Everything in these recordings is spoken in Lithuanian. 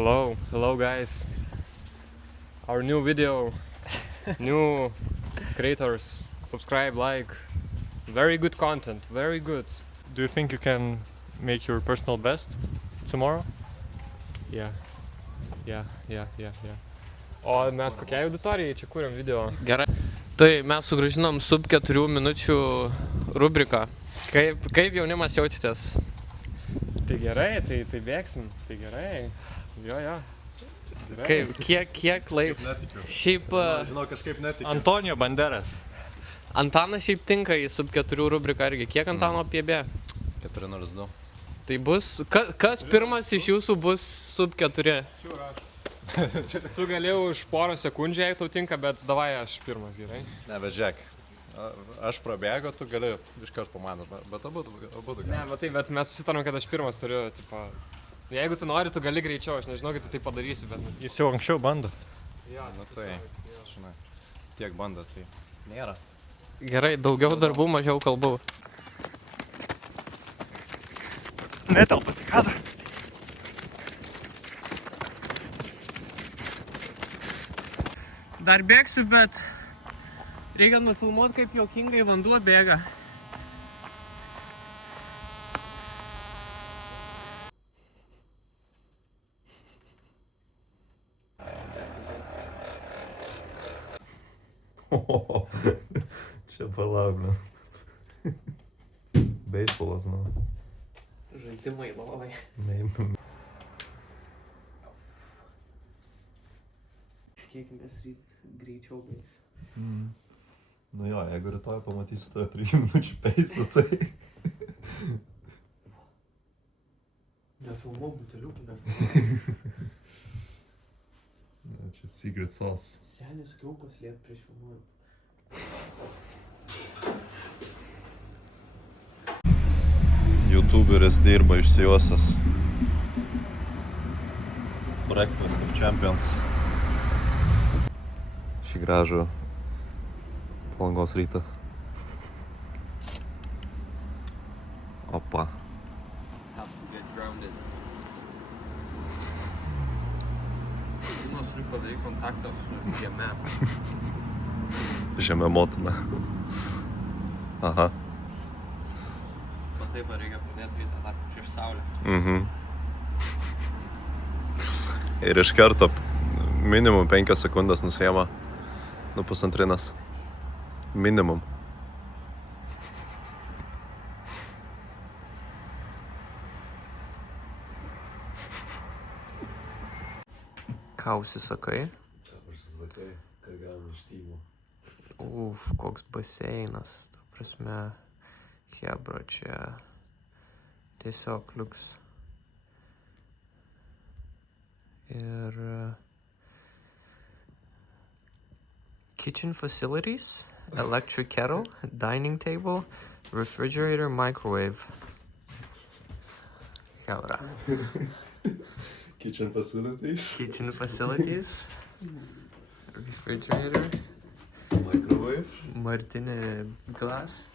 Hello guys. Our new video, new creators, subscribe, like, very good content, very good. Do you think you can make your personal best tomorrow? Yeah. O mes kokiai auditorijai čia kuriam video? Gerai. Tai mes sugrąžinom sub 4 minučių rubriką. Kaip jaunimas jaučiatės? Tai gerai, tai bėgsim, tai gerai. Jo. Gerai. Kiek laiko? Netikiu. Šiaip Žinau, kažkaip netikiu. Antonijo Banderas. Antanas šiaip tinka į sub 4 rubriką irgi. Kiek Antano PB? 402. Tai bus... Kas pirmas iš jūsų bus sub 4? Tu galėjau už porą sekundžių, jei tau tinka, bet davai aš pirmas, gerai? Ne, bet žiūrėk. Aš prabėgo, tu gali iškart pamanot, bet abu Ne, bet mes susitarom, kad aš pirmas turiu, tipo... Jeigu tu nori, tu gali greičiau, aš nežinau, kad tu tai padarysi, bet... Jis jau anksčiau bando. Jo, Nu tai, žinai, tiek bando, tai nėra. Gerai, daugiau darbų, mažiau kalbų. Netelpa tik kadrą. Dar bėgsiu, bet reikia nufilmuoti, kaip juokingai vanduo bėga. Čia palauk, man. Beisbolas, man. Žaidimai lovai. Tikėkimės greičiau baigs. Nu jo, jeigu rytoj pamatysiu tave 3 minučių peisų, tai... Nefilmuok buteliukų, nefilmuok. Čia secret sauce. Senį sakiau paslėpti prieš filmuojant. YouTuberis dirba išsijuosęs. Breakfast of Champions. Šį gražų Palangos rytą. Opa. Have to get grounded. Žinoma, turiu padaryti kontaktą su žeme. Žemė motina. Aha. Bet taip reikia pradėti daryti tą prieš saulę. Ir iš karto minimum 5 sekundės nusiema. Nu, pusantrinas. Minimum. Ką užsisakai? Užsisakai, ką gauni iš tymo. Koks baseinas, ta prasme, hebra čia tiesiog liuks. Ir kitchen facilities, electric kettle, dining table, refrigerator, microwave. Hebra. Kitchen facilities. Kitchen facilities, refrigerator, Microwave. Martini glass.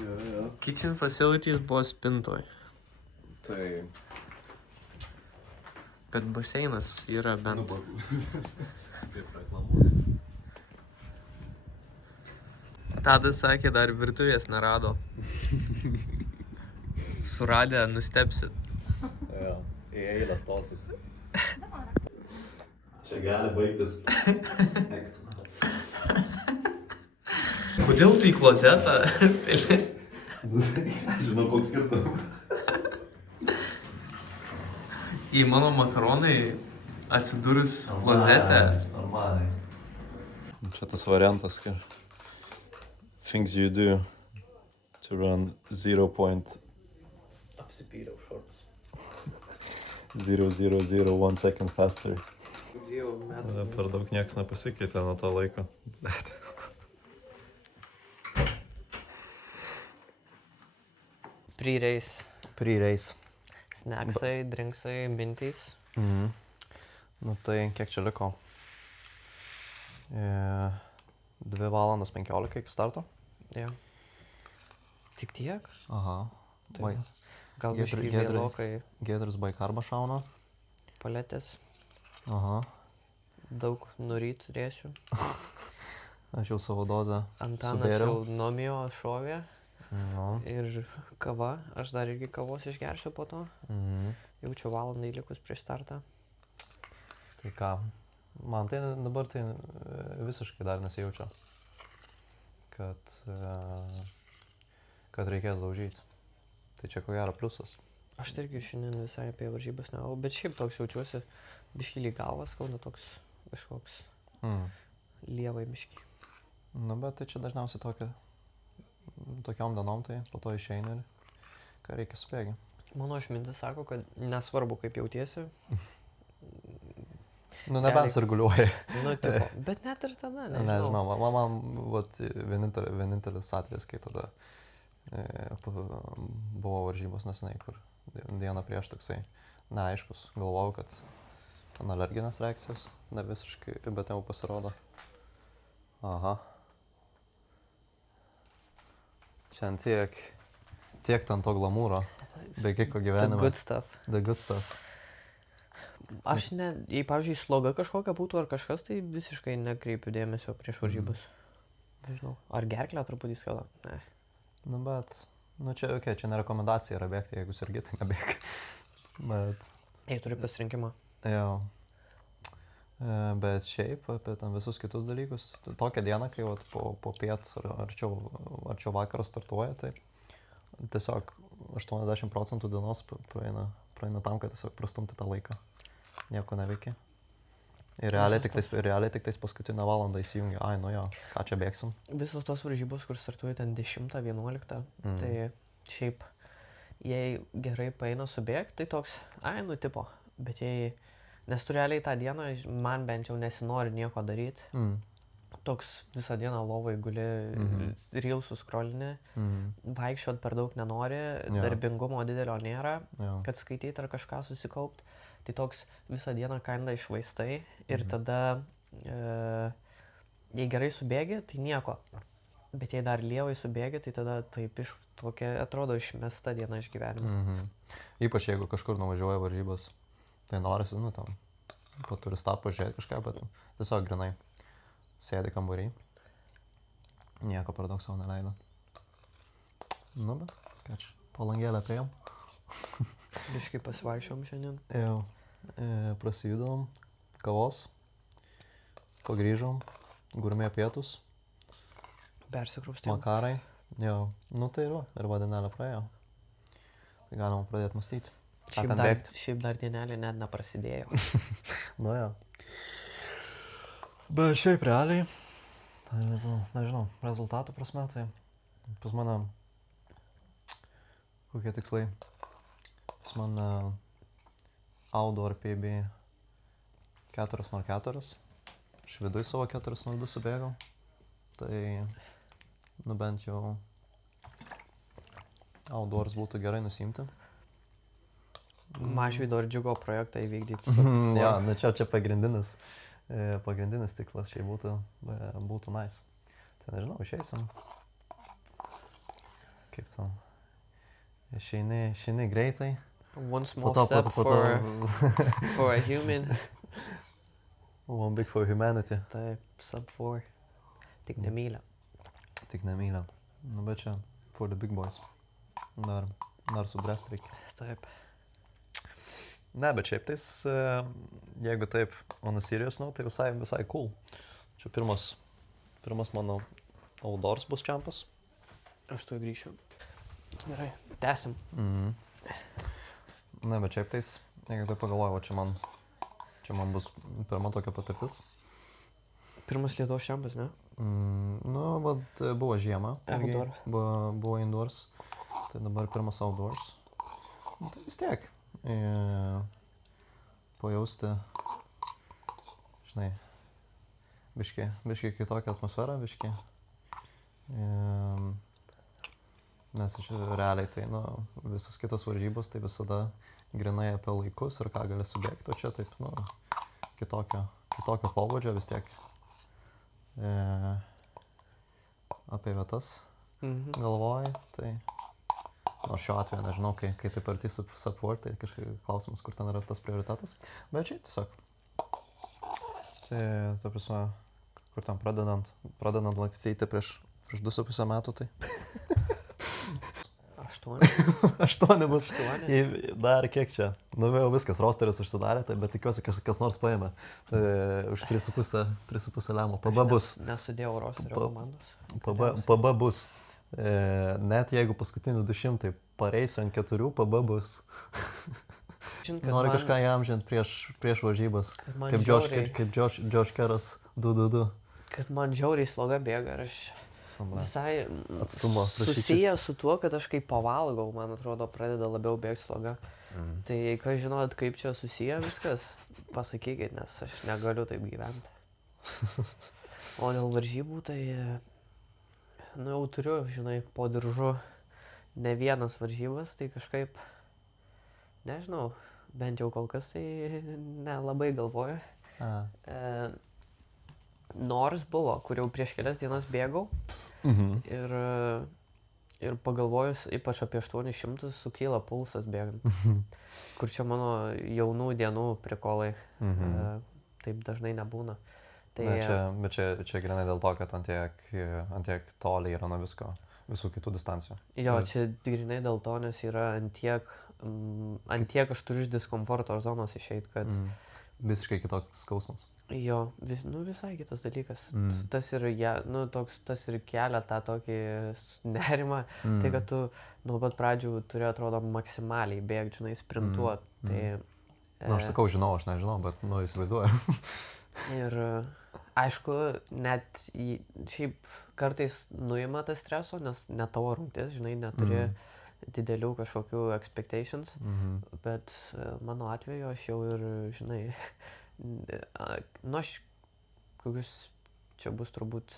Jo. Kitchen facilities buvo spintoj, Tai... bet baseinas yra bent. Kaip reklamuotis. Tadas sakė, dar virtuvės nerado. Suradę nustebsit. Jo, į eilę stosit. Čia gali baigtis. Kodėl tu į klozetą? Žinau, koks skirtumas. Į mano makaronai atsidūrus klozete. Normaliai. Čia tas variantas, kai things you do to run 0.000 Apsipyliau šortus. 1 second faster. Per daug nieks nepasikeitė nuo to laiko. Pre-race. Snacksai, drinksai, mintys. Nu tai kiek čia liko? 2 valandos 15 iki starto. Jo. Tik tiek? Aha. Tai gal biškį vėlokai Giedrius Baikarba šauna. paletės. Aha, Daug nuryt turėsiu. aš jau savo dozę Antanas subėriau. jau nomijo šovė Nu, ir kava. Aš dar irgi kavos išgersiu po to. Jaučiu valandai likus prieš startą. tai ką, man tai dabar tai visiškai dar nesijaučia, kad reikės daužyti. Tai čia ko gero pliusas. Aš tai irgi šiandien visai apie varžybas nevalau, bet šiaip toks jaučiuosi biškį lyg galvas, kauna toks kažkoks lievai biškį. Nu, bet tai čia dažniausiai tokiom dienom, tai po to išeina ir ką reikia subėgi. Mano išmintis sako, kad nesvarbu kaip jautiesi. Nu, nebent surguliuoja. Nu, tipo, bet net ir tada, nežinau. Nežinau, man vat, vienintelis atvejis, kai tada buvo varžybos nesenai, kur dieną prieš toksai neaiškus. Galvojau, kad alerginės reakcijos, ne visiškai, bet jau pasirodo. Aha. Čia tiek ten to glamūro, be kieko gyvenime. The good stuff. The good stuff. Aš ne, jei pavyzdžiui sloga kažkokia būtų ar kažkas, tai visiškai nekreipiu dėmesio prieš varžybas. Nežinau, ar gerklę truputį skauda? Ne. Nu, bet, čia ne rekomendacija yra bėgti, jeigu sergi, tai nebėg. Bet... Jei turi pasirinkimą. Jo. Bet šiaip apie ten visus kitus dalykus. Tokią dieną, kai vat, po piet ar arčiau vakaras startuoja, tai tiesiog 80% dienos praeina tam, kad tiesiog prastumti tą laiką. Nieko neveikia. Ir realiai tik tais paskutinę valandą įsijungia, nu jo, ką čia bėgsim. Visos tos varžybos, kur startuoja ten 10-11, tai šiaip, jei gerai paeina subėgti, tai toks, nu tipo, bet jei, nes tu realiai tą dieną, man bent jau nesinori nieko daryti, toks visą dieną lovai guli, reelsų scrollinį, vaikščiot per daug nenori, darbingumo didelio nėra, kad skaityti ar kažką susikaupt. Tai toks visą dieną kinda išvaistai ir tada, jei gerai subėgi, tai nieko. Bet jei dar lievai subėgi, tai tada taip tokia atrodo išmesta diena iš gyvenimo. Ypač jeigu kažkur nuvažiuoja varžybos, tai norisi, tam, po turistą pažiūrėti kažką, bet tiesiog grinai sėdi kambariai. Nieko per daug savo neleido. Nu, bet ką čia, po langėlę apėjom. Biškai pasivaikščiom šiandien. Jau, prasijudom, kavos, pagrįžom, gurmė pietus, Persikraustėm. makarai, jau, tai ir vadinelė praėjo. Tai galima pradėti mąstyti. Šiaip dar dienelė net neprasidėjo. Nu jo. Bet šiaip realiai, tai nežinau, rezultatų prasme, tai pas mane kokie tikslai. Pas mane outdoor PB 4x4. Aš viduj savo 4x2 subėgau. Tai, bent jau outdoors būtų gerai nusimti. Mažvydo ir Džiugo projektą įvykdyti. Jo, čia pagrindinis tikslas šiai būtų nice. Tai nežinau, išeisim. Kaip tam? Išeini greitai. One small step for a human. One big for humanity. Taip, sub 4. Tik nemylę. Tik nemylę. Bet čia for the big boys. Dar subręst reikia. Taip. Ne, bet šiaip tais, jeigu taip on a serious note, tai visai cool. Čia pirmas mano outdoors bus čempas. Aš tuoj grįšiu. Gerai, tęsim. Ne, bet šiaip tais, jeigu taip pagalvoju, čia man bus pirma tokia patirtis. Pirmas Lietuvos čempas, ne? Buvo žiema. Outdoor. Buvo indoors. Tai dabar pirmas outdoors. Tai vis tiek. Pajausti, žinai, biški kitokią atmosferą, biški. Nes realiai tai, visas kitas varžybos, tai visada grinai apie laikus ir ką gali subėgti, o čia taip, kitokio pobūdžio vis tiek apie vietas galvoji, tai šiuo atveju nežinau, kai taip arti support, tai kažkaip klausimas, kur ten yra tas prioritetas, bet čia tiesiog Tai, ta prasme, kur tam pradedant lakstyti prieš 2,5 metų, tai 8. 8 bus. 8. Dar kiek čia? Nu, jau viskas, rosteris užsidarė, tai, bet tikiuosi, kas nors paėmė už 3,5 lemo. PB bus. Nesudėjau rosterio komandos. PB bus. Net jeigu paskutinių 200 pareisiu ant 4, PB bus. Noriu kažką įamžinti prieš varžybas. Kaip Josh Keras 2-2-2. Kad man žiauriai sloga bėga ir aš visai Atstumo prašyčiau. susijęs su tuo, kad aš kai pavalgau, man atrodo, pradeda labiau bėgti sloga. Tai kai žinot, kaip čia susiję viskas, pasakykit, nes aš negaliu taip gyventi. O dėl varžybų, tai jau turiu, žinai, po diržu ne vienas varžybas, tai kažkaip, nežinau, bent jau kol kas tai nelabai galvoju. Nors buvo, kur jau prieš kelias dienas bėgau ir pagalvojus ypač apie 800 sukyla pulsas bėgant. Kur čia mano jaunų dienų prikolai taip dažnai nebūna. Tai, bet čia grinai dėl to, kad ant tiek toliai yra nuo visų kitų distancijų. Jo, čia grinai dėl to, nes yra ant tiek aš turiu iš diskomforto zonos išeit, kad... Visiškai kitoks skausmas. Jo, visai kitas dalykas. Tas ir kelia tą tokį nerimą, tai kad tu nuo pat pradžių turi, atrodo, maksimaliai bėgti, žinai, sprintuot. Aš sakau, žinau, aš nežinau, bet įsivaizduoju. Ir aišku, net šiaip kartais nuima tas streso, nes ne tavo rungtis, žinai, neturi didelių kažkokių expectations, bet mano atveju aš jau ir, žinai, aš kokius, čia bus turbūt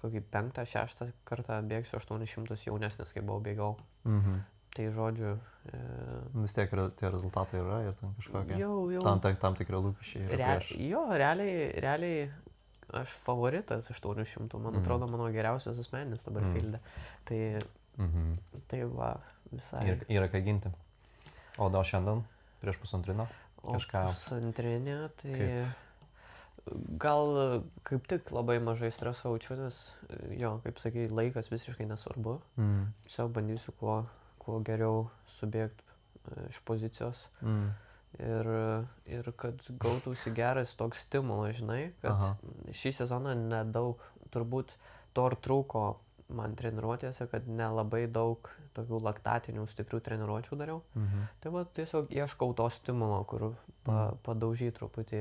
kokį 5-6 kartą bėgsiu 800 jaunesnis, kai buvau bėgau. Tai žodžiu... Vis tiek tie rezultatai yra ir ten kažkokie Jau. Tam tikri lūkesčiai. Jo, realiai aš favoritas 800, man atrodo mano geriausias asmeninis dabar filde. Tai va, visai... Yra ką ginti. O dėl šiandien, prieš pusantrinę? Pusantrinė, tai gal kaip tik labai mažai streso jaučiu, nes jo, kaip sakai, laikas visiškai nesvarbu. Tiesiog bandysiu kuo geriau subėgti iš pozicijos. Ir kad gautųsi geras toks stimulas, žinai, kad šį sezoną nedaug, turbūt to ir trūko man treniruotėse, kad nelabai daug tokių laktatinių stiprių treniruočių dariau. Tai va tiesiog ieškau to stimulo, kur padaužy truputį,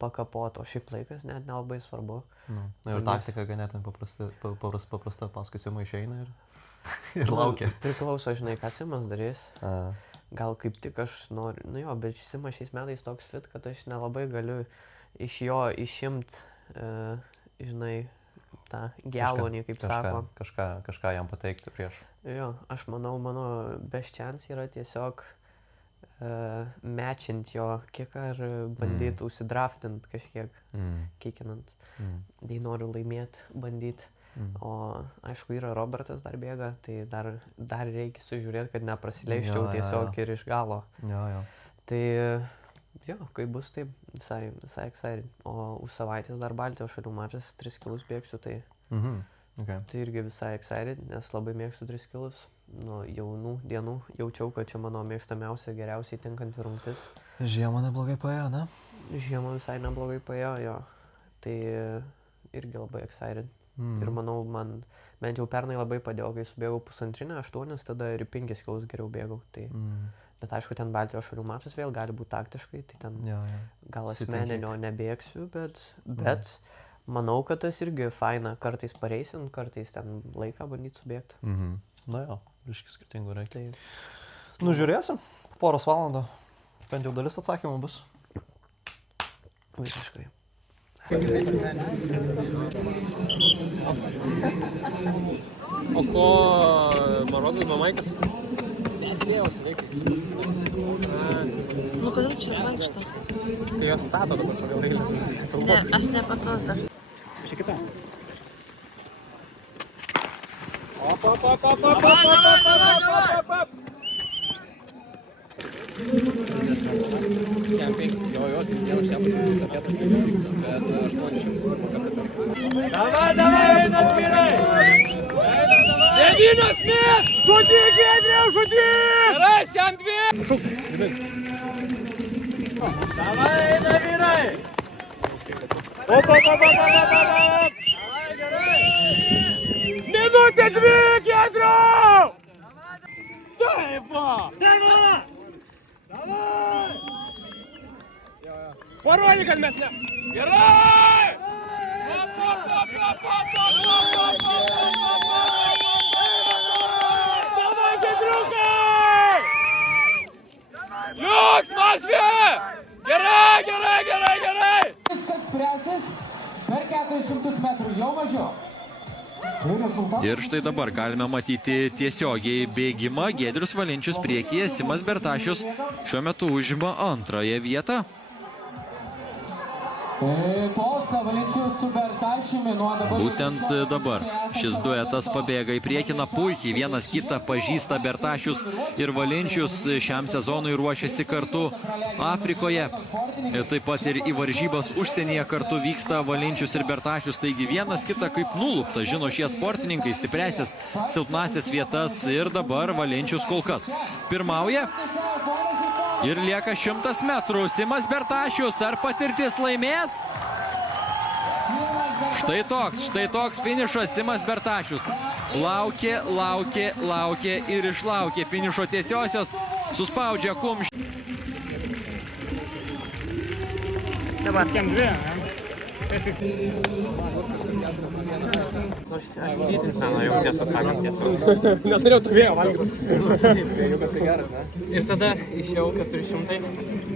pakapoto. Šiaip laikas net nelabai svarbu. Ir taktika ganėtin paprasta, paskui Sima išeina ir laukia. Priklauso, žinai, ką Simas darys. Gal kaip tik aš noriu, bet Simas šiais metais toks fit, kad aš nelabai galiu iš jo išimt, žinai, tą gelonį, kaip sako. Kažką jam pateikti prieš. Jo, aš manau, mano best chance yra tiesiog matchint jo kiek ar bandyti užsidraftint kažkiek, kikinant. Tai noriu laimėti, bandyti. O aišku, yra Robertas dar bėga, tai dar reikia sužiūrėti, kad neprasileisčiau tiesiog ir iš galo. Tai jo, kai bus taip, visai excited. O už savaitės dar Baltijos šalių mačas 3 kilus bėgsiu, tai tai irgi visai excited, nes labai mėgstu 3 kilus. Nuo jaunų dienų jaučiau, kad čia mano mėgstamiausia, geriausiai tinkanti rungtis. Žiemą neblogai paėjo, ne? Žiemą visai neblogai paėjo, jo. Tai irgi labai excited. Ir manau, man bent jau pernai labai padėjo, kai subėgau pusantrinę, 8, tada ir 5 kilus geriau bėgau. Tai... Bet aišku, ten Baltijos šalių mačas vėl gali būti taktiškai, tai ten gal asmeninio nebėgsiu, bet manau, kad tas irgi faina, kartais pareisint, kartais ten laiką bandyti subėgti. Na jo, visiškai skirtingų reikia. Nu, žiūrėsim, poros valandų, bent jau dalis atsakymų bus. Visiškai. O ko Marodas Mamaikas? Nespėjausi vaikais. Nu, kodėl čia lankšta? Tai jos stato dabar pagal eilę. Ne, aš nepatoza. Čia kita. Viskas spręsis per 400 metrų, jau mažiau. Ir štai dabar galime matyti tiesiogiai bėgimą. Giedrius Valinčius priekyje, Simas Bertašius šiuo metu užima antrąją vietą. Būtent dabar šis duetas pabėga į priekį, puikiai vienas kitą pažįsta Bertašius ir Valinčius šiam sezonui ruošiasi kartu Afrikoje. Taip pat ir į varžybas užsienyje kartu vyksta Valinčius ir Bertašius, taigi vienas kitą kaip nulupta žino šie sportininkai, stipresias, silpnasias vietas ir dabar Valinčius kol kas pirmauja. Ir lieka 100 metrų. Simas Bertašius, ar patirtis laimės? Štai toks finišas. Simas Bertašius laukė ir išlaukė finišo tiesiosios, suspaudžia kumštį. Neturėjau to vėjo valgytas. Ir tada išėjau 400,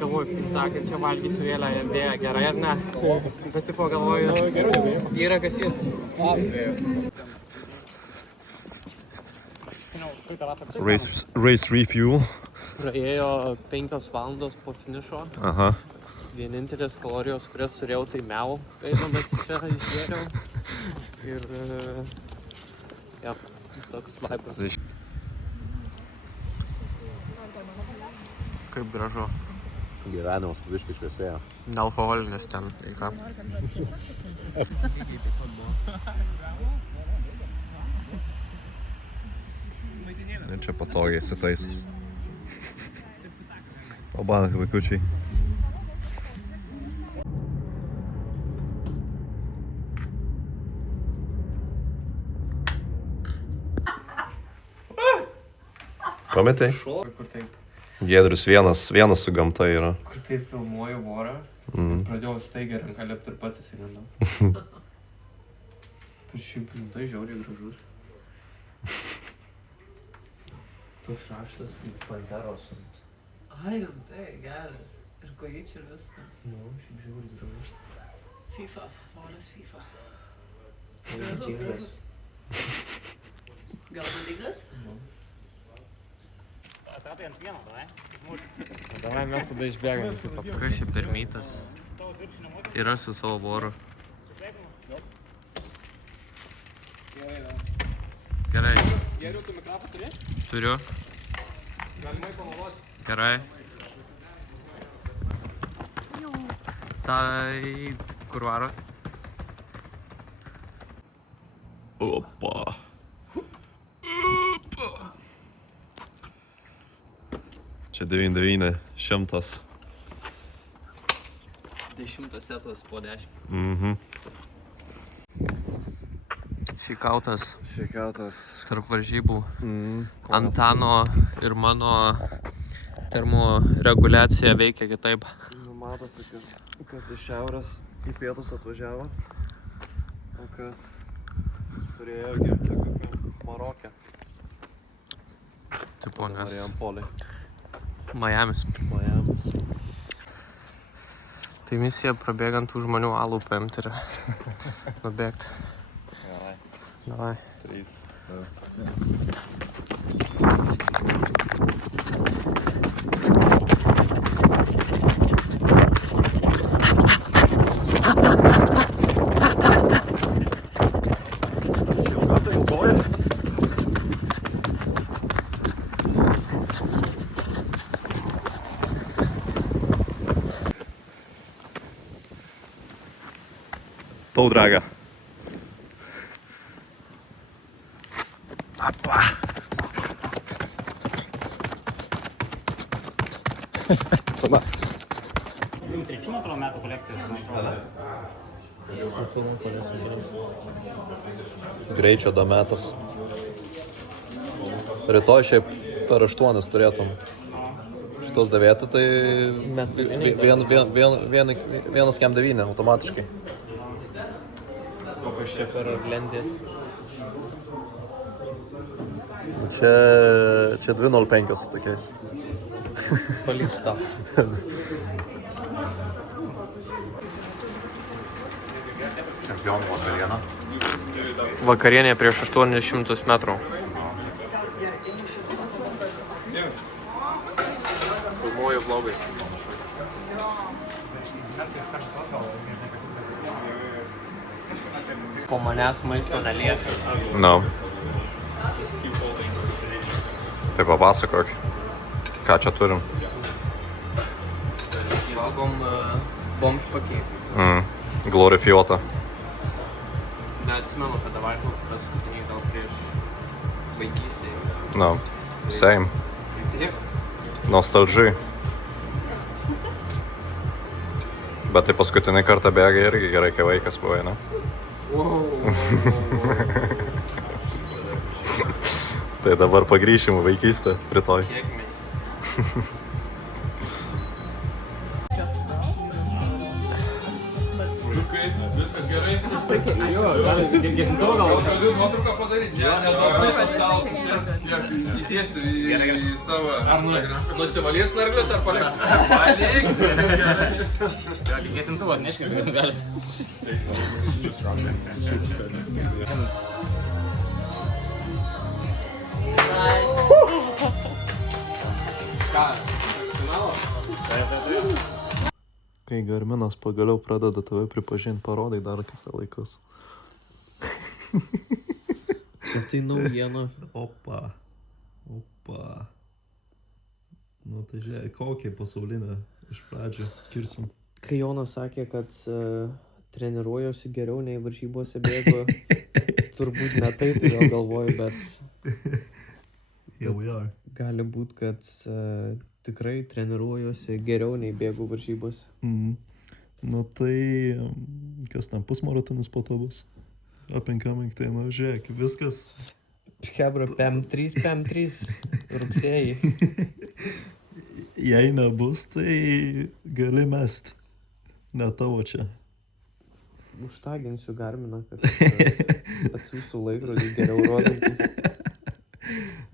galvoju, kad čia valgysiu vėlę, dėja gerai ar ne. Bet tipo galvoju, yra kas ir. Race refuel. Praėjo 5 valandos po finišo. Aha. Vienintelės kalorijos, kurias turėjau, tai miau, eidamas čia išgėriau. Ir ja, toks vibas. Kaip gražu. Gyvenimas visiškai šviesėja. Nealkoholinis ten veikla. Ir čia patogiai įsitaisęs. Albanas vaikučiai. Pametei? Kur taip, Giedrius vienas su gamta yra. kur taip filmuoju vorą, pradėjau staigiai ranką lipti ir pats įsigandau. Šiaip rimtai žiauriai gražus. Toks raštas panteros ant. Ai, rimtai, geras. Ir kojyčių ir viską. Nu, šiaip žiauriai gražus. FIFA, voras FIFA. Tikras. Gal naudingas? Davai mes tada išbėgam. Kas čia per mytas? Ir aš su savo voru. Gerai. Geriau, tu mikrofą turi? Turiu. Galimai panaudoti. Gerai. Tai kur varot? Opa. Čia 99, 100. 10 setas po 10. Mhm. Šikautas Sveikatas. tarp varžybų. Antano ir mano termoreguliacija veikia kitaip. Nu, matosi, kas iš šiaurės į pietus atvažiavo, o kas turėjo gimti kokiam Maroke. Tipo, nes Marijampolė. Miamis. Miamis. Tai misija prabėgant tų žmonių alų paimti ir nubėgti. Gerai. Davai. 3. Matau dragą. Apa. Trečių, man atrodo, metų kolekcijos. Greičio dometas. Rytoj šiaip per 8 turėtum šitos davėti, tai vienas kem 9 automatiškai. Kokios čia per lenzijas? Čia 2.05 su tokiais. Palikta. Čempionų vakariena. Vakarienė prieš 800 metrų. Filmuoju vlogai. Po manęs maisto neliesiu. No. Tai papasakok, ką čia turim. Valgom bomžpakį. Glorifijuota. Neatsimenu, kada valgau paskutinį gal prieš vaikystėje. No, same. Tiek? Nostalgiai. Bet tai paskutinį kartą bėga irgi gerai, kai vaikas buvai, ne? Tai dabar pagrįšim vaikystę rytoj. Viskas gerai? Jo, gali gesintuvą gal? Galiu nuotrauką padaryti, nedažnai tas stalas susės, įdėsiu į savo... Ar nusivalys narglius ar palik? Palik! Gal gesintuvą atneškime, kad galis. Ką? Finalo? Kai Garminas pagaliau pradeda tave pripažinti, parodai dar kaip laikus. Čia tai naujiena. Opa. Nu tai žiūrėk, kokią pasaulinę iš pradžių kirsim. Kai Jonas sakė, kad treniruojuosi geriau nei varžybose bėgu, turbūt ne tai gal galvoju, bet Here we are. gali būt, kad tikrai treniruojuosi geriau nei bėgu varžybose. Nu tai, kas ten, pusmaratonis po to bus? Up and coming, tai nu žiūrėk, viskas. Hebra, PM3 rugsėjai. Jei nebus, tai gali mest. Ne tavo čia. Užtaginsiu Garminą, kad atsiųstų laikrodį geriau rodantį.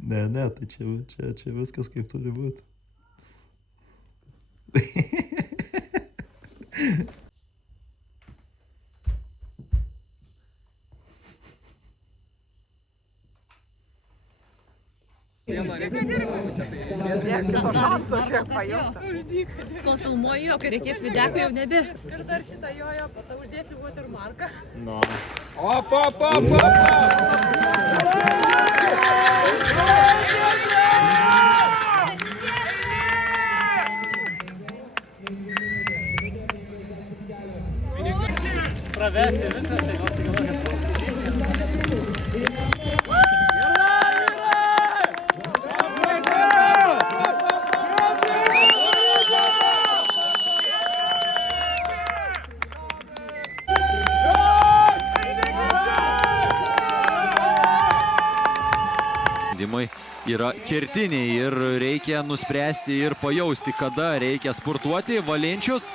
Ne, tai čia viskas kaip turi būti. Kol filmuoju jo, kai reikės videką, jau nebe. Ir dar šitą jojo, po to uždėsiu watermarką. No. Pravesti viską šeimos įgalogės. Yra kertiniai ir reikia nuspręsti ir pajausti, kada reikia sportuoti. Valenčius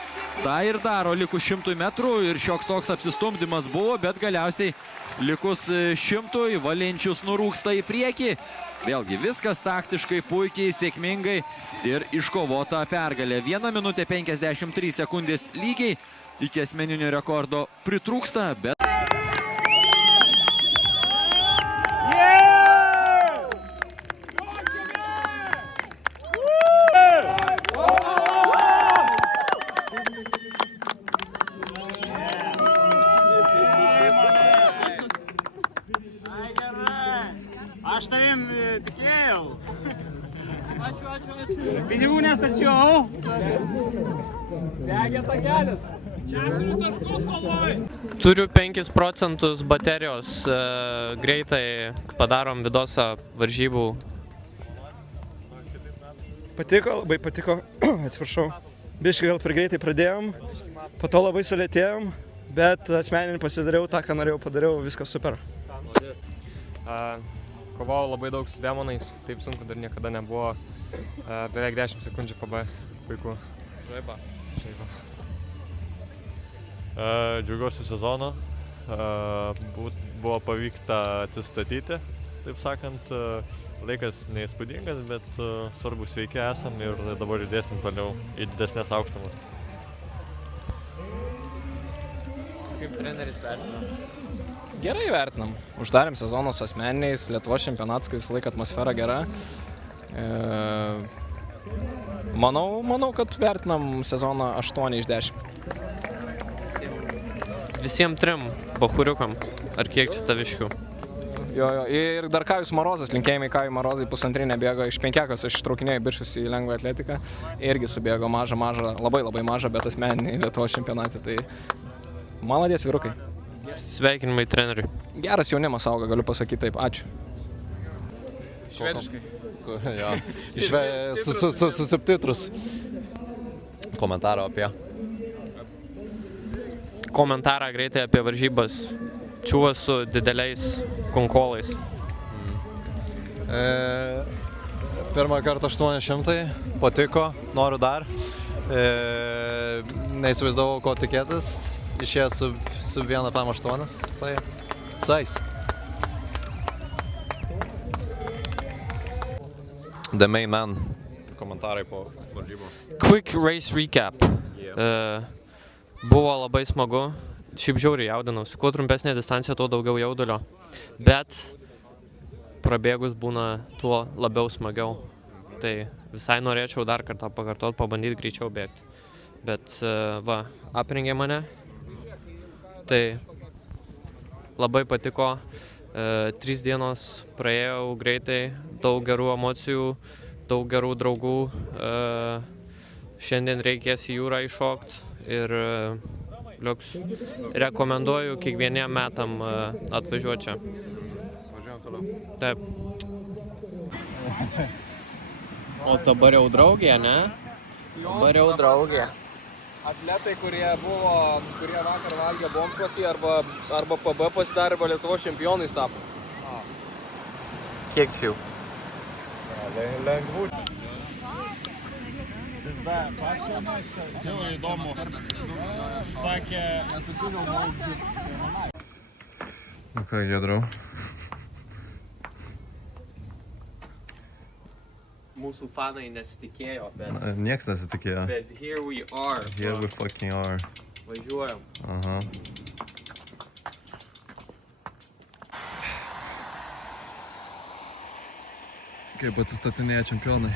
tą ir daro likus 100 metrų ir šioks toks apsistumdymas buvo, bet galiausiai likus 100 Valenčius nurūksta į priekį. Vėlgi viskas taktiškai, puikiai, sėkmingai ir iškovota pergalė. 1 minutė 53 sekundės lygiai iki asmeninio rekordo pritrūksta, bet... Aš tavim tikėjau. Ačiū. Pinigų nestačiau. Degė takelis. Turiu 5 procentus baterijos, greitai padarom Vidosą varžybų. Patiko, labai patiko, atsiprašau. Biškai gal per greitai pradėjom, po to labai sulėtėjom, bet asmeninį pasidariau tą, ką norėjau padariau, viskas super. Kovojau labai daug su demonais, taip sunku dar niekada nebuvo. Beveik 10 sekundžių pabaigai. Puiku. Žaiba. Džiaugiuosi sezono. Buvo pavykta atsistatyti, taip sakant. Laikas neįspūdingas, bet svarbu sveiki esam ir dabar judėsim toliau į didesnės aukštumas. Kaip treneris vertina? Gerai vertinam. Uždarėm sezoną su asmeniniais, Lietuvos čempionatas, kaip visą laiką atmosfera gera. Manau, kad vertinam sezoną 8 iš 10. Visiems 3 bachuriukam. Ar kiek čia taviškių? Jo, ir dar Kajus Marozas, linkėjimai Kajui Marozai, pusantrinė bėgo iš 5, aš ištraukinėjau biržus į lengvą atletiką. Irgi subėgo mažą, labai mažą, bet asmeninį Lietuvos čempionatą. Tai maladės vyrukai. Sveikinimai treneriui. Geras jaunimas auga, galiu pasakyti taip. Ačiū. Švediškai. Jo, su subtitrus. Komentarą apie. Komentarą greitai apie varžybas. Čiūva su dideliais konkolais. Pirmą kartą 800, patiko, noriu dar. Neįsivaizdavau, ko tikėtis. Išėjo su 1,8, tai sais. The main man. Komentarai po varžybų. Quick race recap. Buvo labai smagu. Šiaip žiauriai jaudinausi. Kuo trumpesnė distancija, tuo daugiau jaudulio. Bet prabėgus būna tuo labiau smagiau. Tai visai norėčiau dar kartą pakartot, pabandyti greičiau bėgti. Bet aprengė mane. Tai labai patiko. 3 dienos praėjau greitai, daug gerų emocijų, daug gerų draugų. Šiandien reikės į jūrą iššokti ir rekomenduoju kiekvieniem metam atvažiuoti čia. Važiuojam toliau. Taip. O dabar jau draugė, ne? Dabar jau draugė. Atletai, kurie vakar valgė bombšokį arba PB pasidarė, arba Lietuvos čempionais tapo. Kiek čia jau? Lengvų. Jau įdomu. Sakė... Nu ką, Giedriau? Mūsų fanai nesitikėjo, bet... Nieks nesitikėjo. Bet here we are. Here we fucking are. Važiuojam. Aha. Kaip atsistatinėja čempionai.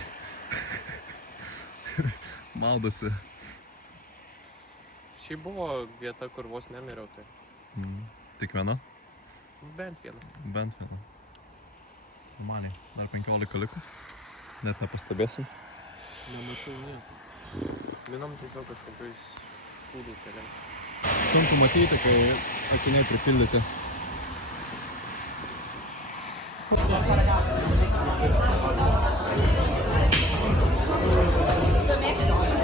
Maudosi. Šiaip buvo vieta, kur vos nemiriau, tai... Tik viena? Bent viena. Bent viena. Maniai, dar 15 liko. Net nepastebėsim. Nemačiau nieko. Minom tiesiog kažkokiais šūdų keliam. Sunku matyti, kai akiniai pripildyti. Tu mėgsti?